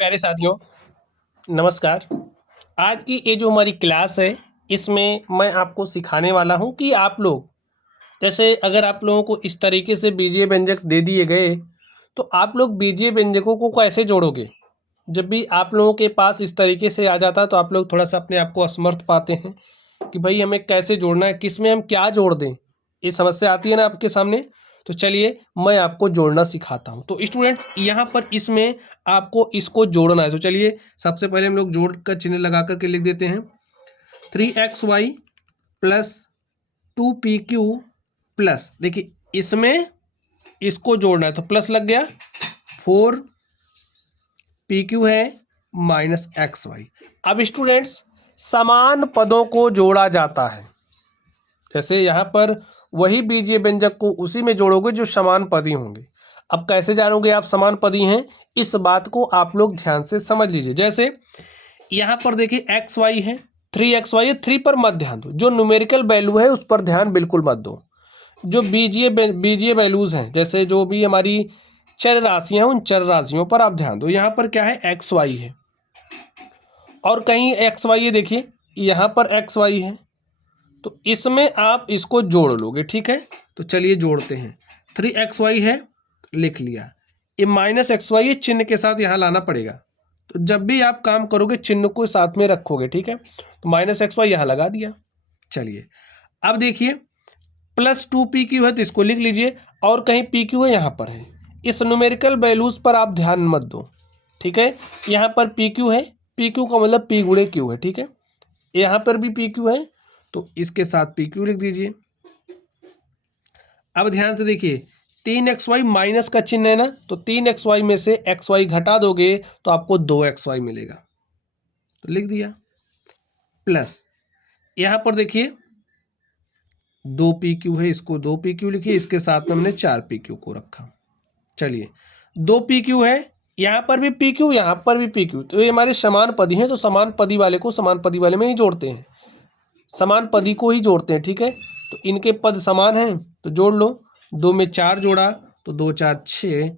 प्यारे साथियों, नमस्कार। आज की ये जो हमारी क्लास है, इसमें मैं आपको सिखाने वाला हूँ कि आप लोग जैसे अगर आप लोगों को इस तरीके से बीजीय व्यंजक दे दिए गए, तो आप लोग बीजीय व्यंजकों को कैसे जोड़ोगे? जब भी आप लोगों के पास इस तरीके से आ जाता है, तो आप लोग थोड़ा-सा अपने आप को असमर्थ पाते हैं कि भाई हमें कैसे जोड़ना है, किसमें हम क्या जोड़ दें? ये समस्या आती है ना आपके सामने? तो चलिए मैं आपको जोड़ना सिखाता हूँ। तो स्टूडेंट्स यहाँ पर इसमें आपको इसको जोड़ना है। तो चलिए सबसे पहले हम लोग जोड़ का चिन्ह लगा कर के लिख देते हैं 3xy प्लस 2pq प्लस, देखिए इसमें इसको जोड़ना है तो प्लस लग गया, 4pq है माइनस xy। अब स्टूडेंट्स समान पदों को जोड़ा जाता है। जैसे यहाँ पर वही बीजीय व्यंजक को उसी में जोड़ोगे जो समान पदी होंगे। अब कैसे जानोगे आप समान पदी हैं, इस बात को आप लोग ध्यान से समझ लीजिए। जैसे यहाँ पर देखिए एक्स वाई है, 3xy है, 3 पर मत ध्यान दो। जो न्यूमेरिकल वैल्यू है उस पर ध्यान बिल्कुल मत दो। जो बीजीय वैल्यूज हैं, जैसे जो भी हमारी चर राशियां हैं, उन चर राशियों पर आप ध्यान दो। यहाँ पर क्या है, एक्स वाई है और कहीं एक्स वाई है। देखिए यहाँ पर एक्स वाई है, तो इसमें आप इसको जोड़ लोगे। ठीक है, तो चलिए जोड़ते हैं। 3xy है, लिख लिया। ये माइनस एक्स वाई चिन्ह के साथ यहाँ लाना पड़ेगा। तो जब भी आप काम करोगे चिन्ह को साथ में रखोगे। ठीक है, तो माइनस एक्स वाई यहाँ लगा दिया। चलिए अब देखिए प्लस 2pq है, तो इसको लिख लीजिए। और कहीं pq है, यहाँ पर है। इस न्यूमेरिकल वैल्यूज पर आप ध्यान मत दो। ठीक है, यहाँ पर pq है, pq का मतलब p गुणे q है। ठीक है, यहाँ पर भी pq है, तो इसके साथ pq लिख दीजिए। अब ध्यान से देखिए 3xy माइनस का चिन्ह है ना, तो 3xy में से xy घटा दोगे तो आपको 2xy मिलेगा, तो लिख दिया। प्लस यहाँ पर देखिए 2pq है, इसको 2pq लिखिए, इसके साथ में हमने 4pq को रखा। चलिए 2pq है, यहाँ पर भी pq, यहाँ पर भी pq, तो ये हमारे समान पदी हैं, तो समान पदी वाले को समान पदी वाले में ही जोड़ते हैं, समान पदी को ही जोड़ते हैं। ठीक है, तो इनके पद समान हैं तो जोड़ लो। 2 में 4 जोड़ा तो 2 4 6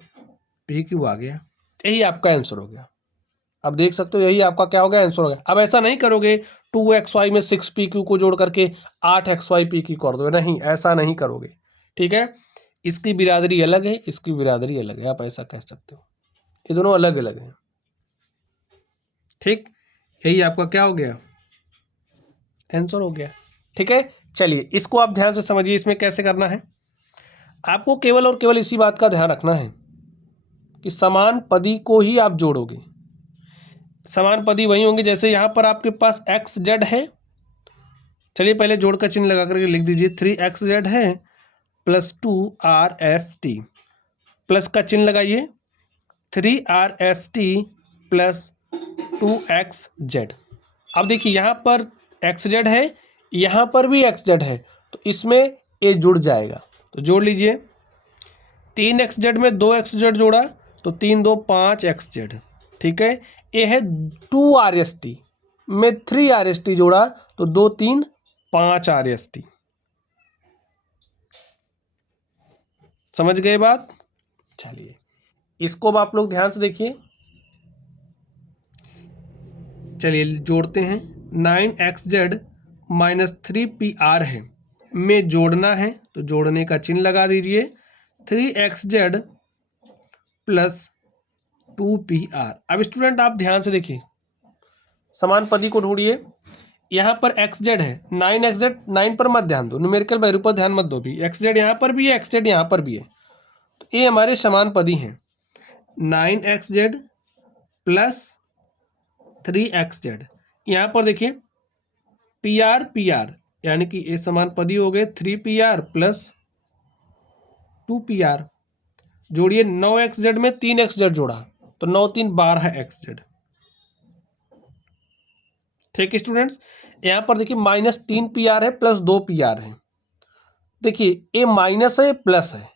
pq आ गया। यही आपका आंसर हो गया। अब देख सकते हो यही आपका क्या हो गया, आंसर हो गया। अब ऐसा नहीं करोगे 2xy में 6pq को जोड़ करके 8xy pq कर दो, नहीं ऐसा नहीं करोगे। ठीक है, इसकी बिरादरी अलग है, इसकी बिरादरी अलग है, आप ऐसा कह सकते हो। ये दोनों अलग अलग हैं। ठीक, यही आपका क्या हो गया, आंसर हो गया। ठीक है, चलिए इसको आप ध्यान से समझिए। इसमें कैसे करना है, आपको केवल और केवल इसी बात का ध्यान रखना है कि समान पदी को ही आप जोड़ोगे। समान पदी वही होंगे, जैसे यहाँ पर आपके पास एक्स जेड है। चलिए पहले जोड़ का चिन्ह लगा करके लिख दीजिए। 3xz है प्लस 2rst, प्लस का चिन्ह लगाइए। 3rst plus 2xz। अब देखिए यहाँ पर xz है, यहाँ पर भी xz है, तो इसमें ये जुड़ जाएगा, तो जोड़ लीजिए। 3xz में 2xz जोड़ा तो 3 2 5xz। ठीक है, ये है 2rst में 3rst जोड़ा तो 2 3 5rst। समझ गए बात? चलिए इसको अब आप लोग ध्यान से देखिए। चलिए जोड़ते हैं। 9xz माइनस 3pr है, में जोड़ना है तो जोड़ने का चिन्ह लगा दीजिए। 3xz plus 2pr। अब स्टूडेंट आप ध्यान से देखिए, समान पदी को ढूंढिए। यहाँ पर xz है, 9xz, 9 पर मत ध्यान दो, न्यूमेरिकल वैल्यू पर ध्यान मत दो भी। xz यहाँ पर भी है, xz यहाँ पर भी है, तो ये हमारे समान पदी हैं। 9xz प्लस 3xz, यहाँ पर देखिए pr यानी कि ये समान पदी हो गए। 3pr प्लस 2pr जोड़िए। 9xz में 3xz जोड़ा तो 9 3 12xz। ठीक है स्टूडेंट्स, यहाँ पर देखिए माइनस 3pr है प्लस 2pr है। देखिए ये माइनस है, प्लस है,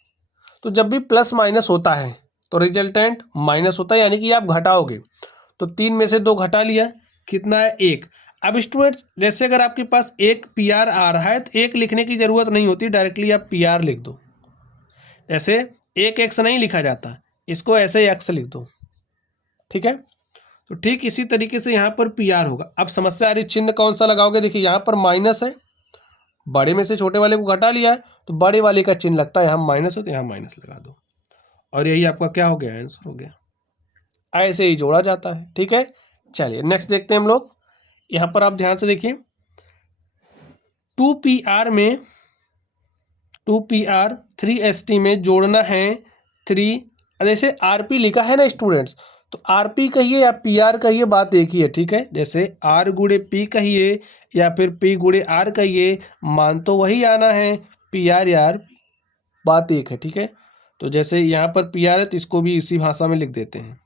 तो जब भी प्लस माइनस होता है तो रिजल्टेंट माइनस होता है, यानी कि आप घटाओगे। तो 3 में से 2 घटा लिया, कितना है 1। अब स्टूडेंट्स जैसे अगर आपके पास एक pr आ रहा है तो 1 लिखने की ज़रूरत नहीं होती, डायरेक्टली आप pr लिख दो। जैसे एक x नहीं लिखा जाता, इसको ऐसे ही x लिख दो। ठीक है, तो ठीक इसी तरीके से यहाँ पर पी आर होगा। अब समस्या आ रही, चिन्ह कौन सा लगाओगे? देखिए यहाँ पर माइनस है, बड़े में से छोटे वाले को घटा लिया है तो बड़े वाले का चिन्ह लगता है, यहाँ माइनस है तो यहाँ माइनस लगा दो, और यही आपका क्या हो गया? आंसर हो गया। ऐसे ही जोड़ा जाता है। ठीक है, चलिए नेक्स्ट देखते हैं हम लोग। यहाँ पर आप ध्यान से देखिए, 2PR में 2PR 3ST में जोड़ना है 3, जैसे RP लिखा है ना स्टूडेंट्स, तो RP कहिए या PR कहिए, बात एक ही है। ठीक है, जैसे R गुणे P कहिए या फिर P गुणे R कहिए, मान तो वही आना है, PR या RP, बात एक है। ठीक है, तो जैसे यहाँ पर PR है तो इसको भी इसी भाषा में लिख देते हैं,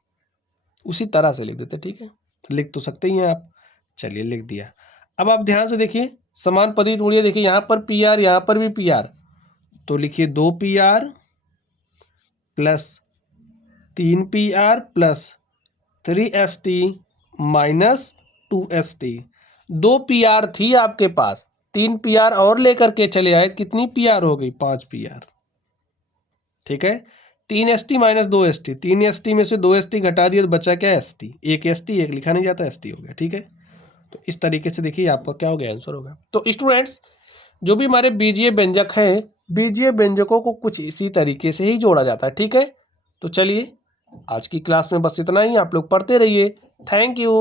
उसी तरह से लिख देते हैं। ठीक है, लिख तो सकते ही हैं आप, चलिए लिख दिया। अब आप ध्यान से देखिए, समान पदी जोड़िए। देखिए यहाँ पर PR, यहाँ पर भी PR, तो लिखिए 2PR plus 3PR plus 3ST minus 2ST। 2PR थी आपके पास, 3PR और लेकर के चले आए, कितनी PR हो गई? 5PR। ठीक है, 3ST माइनस 2ST, 3ST में से 2ST घटा दिया तो बचा क्या? ST, एक ST, एक लिखा नहीं जाता, ST हो गया। ठीक है, तो इस तरीके से देखिए आपका क्या हो गया? आंसर होगा। तो स्टूडेंट्स, जो भी हमारे बीजीय व्यंजक हैं, बीजीय व्यंजकों को कुछ इसी तरीके से ही जोड़ा जाता है। ठीक है, तो चलिए आज की क्लास में बस इतना ही, आप लोग पढ़ते रहिए। Thank you.